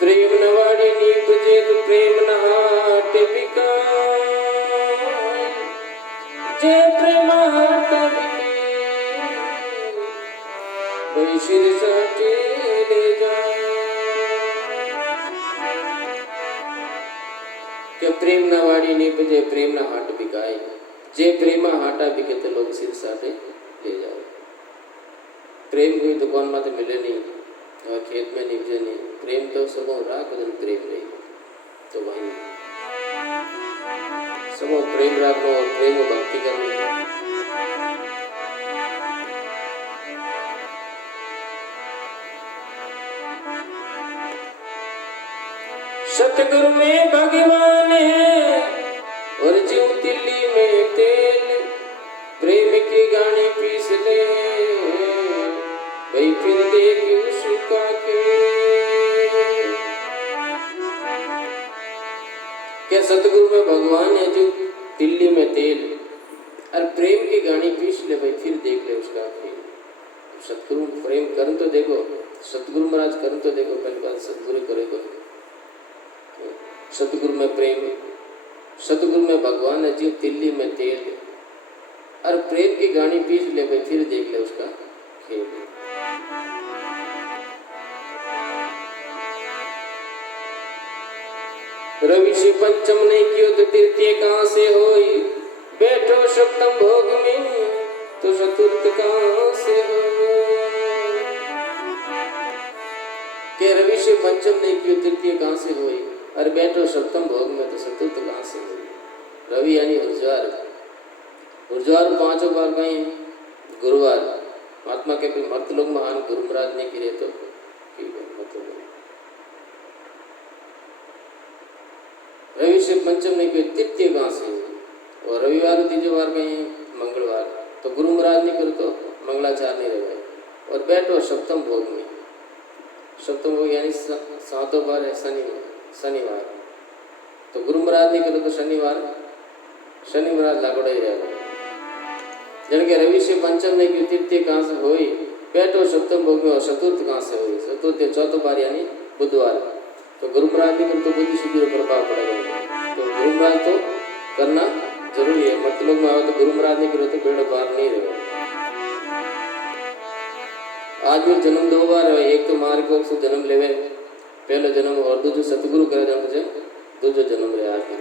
प्रेम न वाड़ी नीपजे तो प्रेम न हाट बिकाय। जे प्रेम हाट बिके वही सिर साटे ले जाए। के प्रेम न वाड़ी नीपजे प्रेम न हाट बिकाय। जे प्रेम हाटा बिके तो लोग सिर साटे ले जाए। प्रेम कोई दुकान में तो मिले नहीं और खेत में निपजे नहीं। प्रेम तो सबो राख दिन प्रेम नहीं तो वही सबो प्रेम राखो और प्रेम को भक्ति करनी। सतगुरु में भगवान है और जीव तिल्ली में तेल। प्रेम की गाने पीस ले भाई फिर देख उसका क्या सतगुरु में भगवान है जो तिल्ली में तेल और प्रेम की गानी पीस ले भाई फिर देख ले उसका खेल। सतगुरु प्रेम करन तो देखो, सतगुरु महाराज करन तो देखो, पहली बात सतगुरु करेगा। सतगुरु में प्रेम, सतगुरु में भगवान है जो तिल्ली में तेल और प्रेम की गानी पीस ले भाई फिर देख ले उसका खेल। रवि से पंचम नहीं कियो तो तृतीय कहाँ से होई। बैठो सप्तम भोग में तो चतुर्थ कहाँ से हो। के रवि से पंचम नहीं कियो तृतीय कहाँ से होई और बैठो सप्तम भोग में तो चतुर्थ कहाँ से होई। रवि यानी ऊर्जवार, ऊर्जवार पांचों बार कहीं गुरुवार महात्मा के मर्त लोग महान गुरु महाराज ने गिरे तो मतलब रवि से पंचम नहीं कोई तृतीय कहाँ से और रविवार तीसरे बार कहीं मंगलवार तो गुरु महाराज नहीं करो तो मंगलाचार नहीं रहे। और बैठो सप्तम भोग में, सप्तम भोग यानी सातों बार है शनिवार तो गुरु महाराज नहीं करो तो शनिवार शनि महाराज लागोड़ा ही रहेगा। जन के रवि से पंचम नहीं की तृतीय कहाँ से हुई। बैठो सप्तम भोग में और चतुर्थ कहाँ से हुई। चतुर्थ चौथा बार यानी बुधवार तो गुरु महाराज नहीं तो बुद्धि शुद्धि पर प्रभाव पड़ेगा। तो गुरु महाराज तो करना जरूरी है। मत लोग में आओ तो गुरु महाराज नहीं करो तो बेड़ा पार नहीं रहेगा। आज भी जन्म दो बार है, एक तो मार को से जन्म लेवे पहले जन्म और दूसरे सतगुरु करे जन्म दूसरे जन्म रहे आज भी।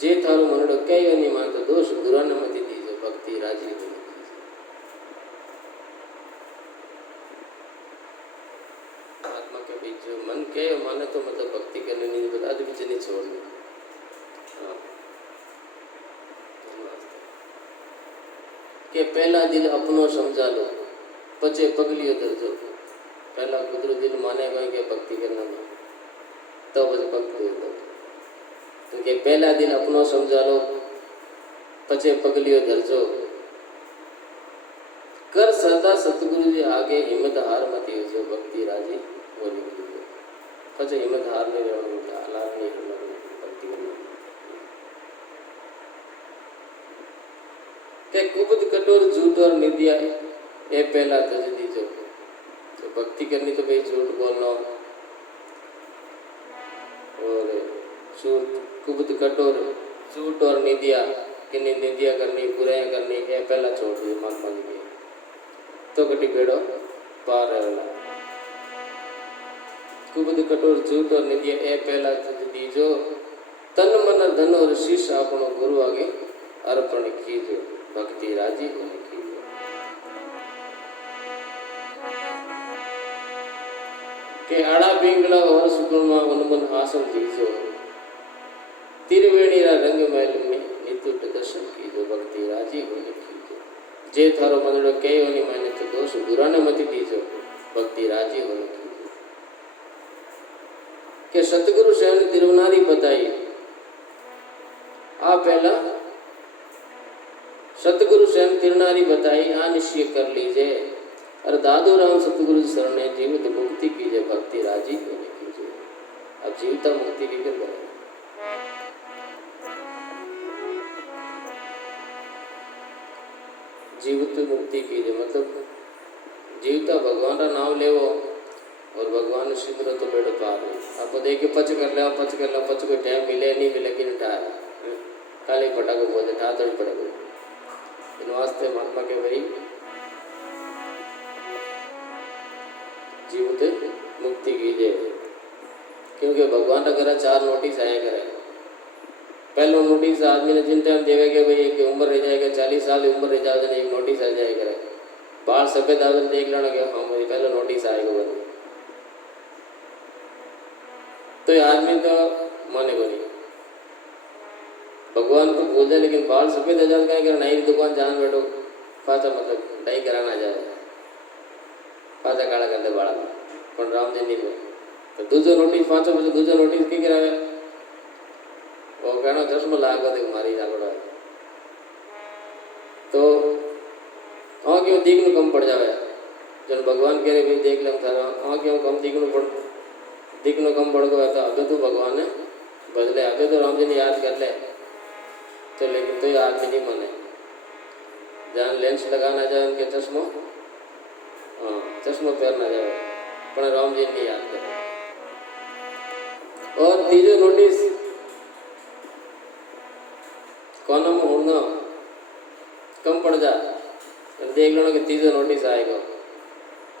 जे थारो मनड़ो कई नहीं मानतो दोष गुरु ने मती दीजो भक्ति राजी बनी आत्मा के बीच जो मन के माने तो मतलब भक्ति करने नहीं बता दे बीच नहीं छोड़नी। हाँ के पहला दिल अपनो समझा लो पचे पगलियो दर्जो पहला कुदरो दिल मानेगा कि भक्ति करना में तो बस भक्ति हो तो के पहला दिल अपनो समझा लो पचे पगलियो दर्जो कर सदा सतगुरु जी आगे हिम्मत हार मत जो भक्ति राजी वो लिखी पचे हिम्मत हार नहीं रहना हालात नहीं करना भक्ति करना के कुबद कठोर झूठ और निंदिया ये पहला तज दीजो तो भक्ति करनी तो भाई झूठ बोलना और झूठ कुबद कठोर झूठ और निंदिया किन्नी निंदिया करनी बुराइयां करनी ये पहला छोड़ दिए महात्मा जी के तो कटी बेड़ो पार रहेला कुबद कठोर झूठ और निंदिया ये पहला तज दीजो तन मन धन और शीश आपनो गुरु आगे अर्पण कीजो भक्ति राजी होने की के आड़ा पिंगला और सुगुणमा उन्मन आसन दीजो तिरवेणीरा रंग महल में नितुट दर्शन कीजो भक्ति राजी होने कीजो जे थारो मनड़ो कई होनी माने तो दोष बुरा न मत दीजो भक्ति राजी होने कीजो के सतगुरु शरण तिरुनारी बताई आ पहला सतगुरु स्वयं तिरुनारी बताई आ निश्चय कर लीजिए और दादू राम सतगुरु शरण जीवित मुक्ति कीजिए भक्ति राजी होने कीजिए अब जीविता मुक्ति की कर करें जीवित मुक्ति कीजिए मतलब जीविता भगवान का नाम ले वो और भगवान सिमरो तो बेड़ो पार आप देखिए पच कर ले पच को टाइम मिले नहीं मिले कि नहीं खाली पटाखो बोलते ठा तो पड़ेगा इन वास्ते महात्मा के भाई जीवित मुक्ति कीजिए क्योंकि भगवान अगर 4 नोटिस आया करे पहलो नोटिस आदमी ने जिन टाइम देवे के भाई एक उम्र रह जाएगा 40 साल की उम्र रह जाए एक नोटिस आ जाए करे बाल सफेद आदमी देख लेना कि हाँ मुझे पहले नोटिस आएगा बनी तो ये आदमी तो माने को नहीं भगवान को बोल दे लेकिन बाल सफेद आजाद कहीं कर नई दुकान जान बैठो पाचा मतलब डाई कराना जाए पाचा काला कर दे बाड़ा पण राम जी में तो दूसरो नोटिस पाचो પછી दूसरो नोटिस की करावे वो कहना चश्मा लाग दे मारी जागड़ा तो क्यों देखने कम पड़ जावे जन भगवान कह रहे भाई देख ले थारा क्यों कम देखने कम पड़ गया तो अबे तो भगवान ने बदले अबे तो राम जी ने याद कर ले तो लेकिन तो ये आदमी नहीं माने जहाँ लेंस लगाना जाए उनके चश्मों चश्मों पहनना जाए पर राम जी नहीं याद करे और तीजो नोटिस कोना में होना कम पड़ जा देख लो कि तीजो नोटिस आएगा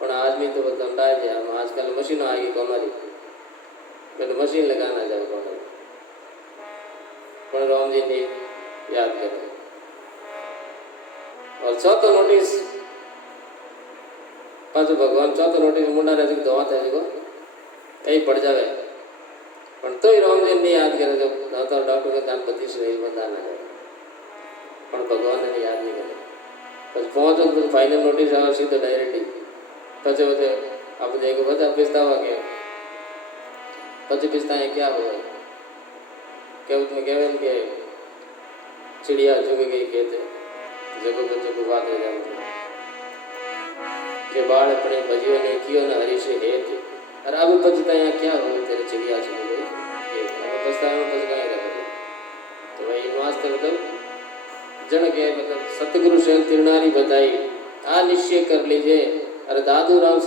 पर आदमी तो दंडा है हम आजकल मशीन आएगी हमारी पहले मशीन लगाना जाए कोना पर राम जी ने याद करें और चौथा नोटिस पाँच भगवान चौथा नोटिस मुंडा रहे दवा था यही पड़ जावे पर तो ही राम जी नहीं याद करे जब दाता डॉक्टर के दान 25 नहीं बंदा ना जाए पर भगवान ने याद नहीं करे बस पहुँचो तो फाइनल नोटिस आवा सीधो डायरेक्ट ही पचे बचे आप देखो बता पिस्तावा के पचे पिस्ताएं क्या हुआ क्या उसमें क्या के चिड़िया चुग गई खेत जगह बच्चों को बात रह जाए के बाढ़ अपने बजियो ने कियो न हरी से हेत और अब पछता यहाँ क्या हो तेरे चिड़िया चुग गई खेत अब पछता में पछ गए रख तो भाई इन वास्ते मतलब जन के मतलब सतगुरु स्वयं तिरुनारी बताई आ निश्चय कर लीजिए अरे दादू राम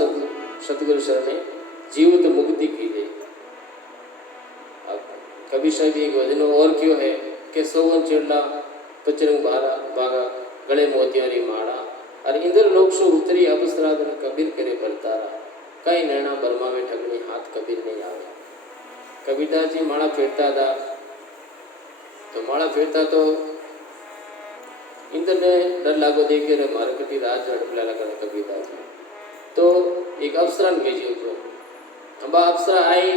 सतगुरु शरण ने जीवित मुक्ति की दे अब कभी सभी एक वजन और क्यों है के सोवन चिड़ला पचरंग बागा गले मोतियारी माड़ा और इंद्र लोक सो उतरी अपसराधन कबीर करे बरतारा कई नैना बर्मा में ठगनी हाथ कबीर नहीं आवे कबीरदास जी माड़ा फेरता था तो माला फेरता तो इंद्र ने डर लागो देखे रे मारे कटी राज अड़पला लगा कबीरदास। तो एक अप्सरा ने भेजी ऊपर। अब अप्सरा आई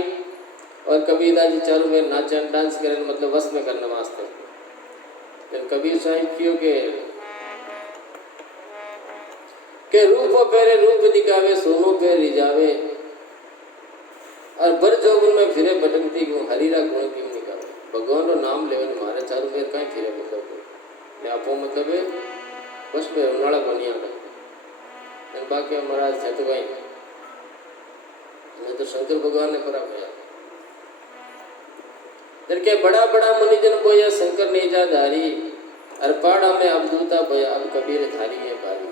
और कबीरदास जी चारों में नाचन डांस करन मतलब वश में करने वास्ते। जब कबीर साहिब क्यों के रूप पेरे रूप दिखावे सोनो पे रिजावे और बर जोगुन में फिरे बटकती क्यों हरीरा गुण क्यों निकावे। भगवान रो नाम लेवन मारे चारों में कहीं फिरे मतलब ने आपो मतलब है बस पे उनाला बनिया का बाकी महाराज थे तो कहीं मैं तो शंकर भगवान ने करा भैया के बड़ा बड़ा मुनिजन बोया शंकर ने जाधारी और पाड़ा में अब दूता भया अब कबीर थारी है बारी।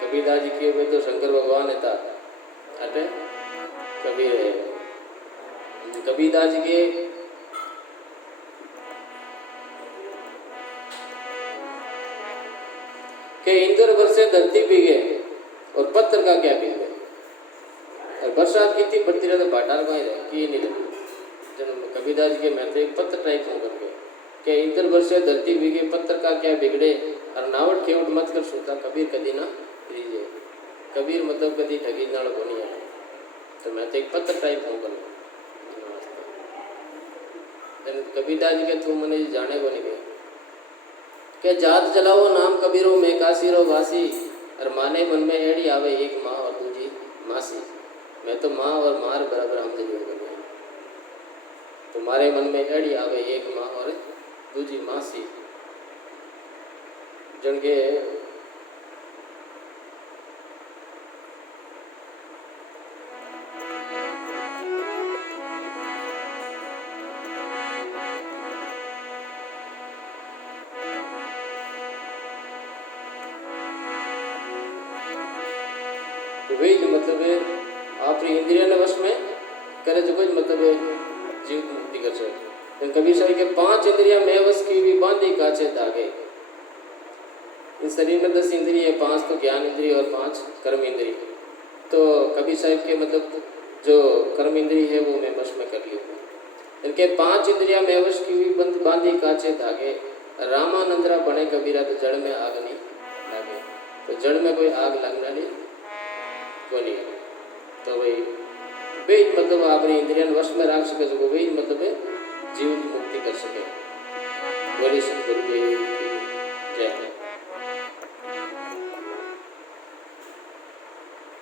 कबीरदास जी की में तो शंकर भगवान है था अटे कबीर है। कबीरदास जी के इंद्र वर्षे धरती भीगे और पत्थर का क्या भीगे और बरसात कितनी पड़ती रहे तो भाटार का ही रहे कि नहीं लगे। जब कबीरदास जी के मैं तो एक पत्थर टाइप हो करके के इंद्र वर्षे धरती भीगे पत्थर का क्या बिगड़े और नावट केवट मत कर सोता कबीर कदी ना लीजिए। कबीर मतलब कदी ठगी नाल बनी है तो मैं तो एक पत्थर टाइप हूँ कर कबीरदास जी के तू मने जाने को नहीं गए के जात जलाओ नाम कबीरो में काशीरो वासी और माने मन में एड़ी आवे एक माँ और दूजी मासी। मैं तो माँ और मार बराबर हम जोड़ कर तुम्हारे मन में एड़ी आवे एक माँ और दूजी मासी जन के तो वही जो मतलब है आप इंद्रिया ने वश में करे जो कोई मतलब है जीव मुक्ति कर सकते। कबीर साहब के 5 इंद्रिया में वश की भी बांधी काचे धागे। इस शरीर में 10 इंद्रिय है 5 तो ज्ञान इंद्रिय और 5 कर्म इंद्रिय। तो कबीर साहब के मतलब जो कर्म इंद्रिय है वो मैं वश में कर ली। इनके 5 इंद्रिया में वश की भी बांधी काचे धागे। रामानंदरा बने कबीरा तो जड़ में आग नहीं लगे। तो जड़ में कोई आग लगना नहीं को नहीं। तो वही वही मतलब अपनी इंद्रियन वश में रख सके जो वही मतलब है जीवन की मुक्ति कर सके। बोले सतगुरु देव की जय।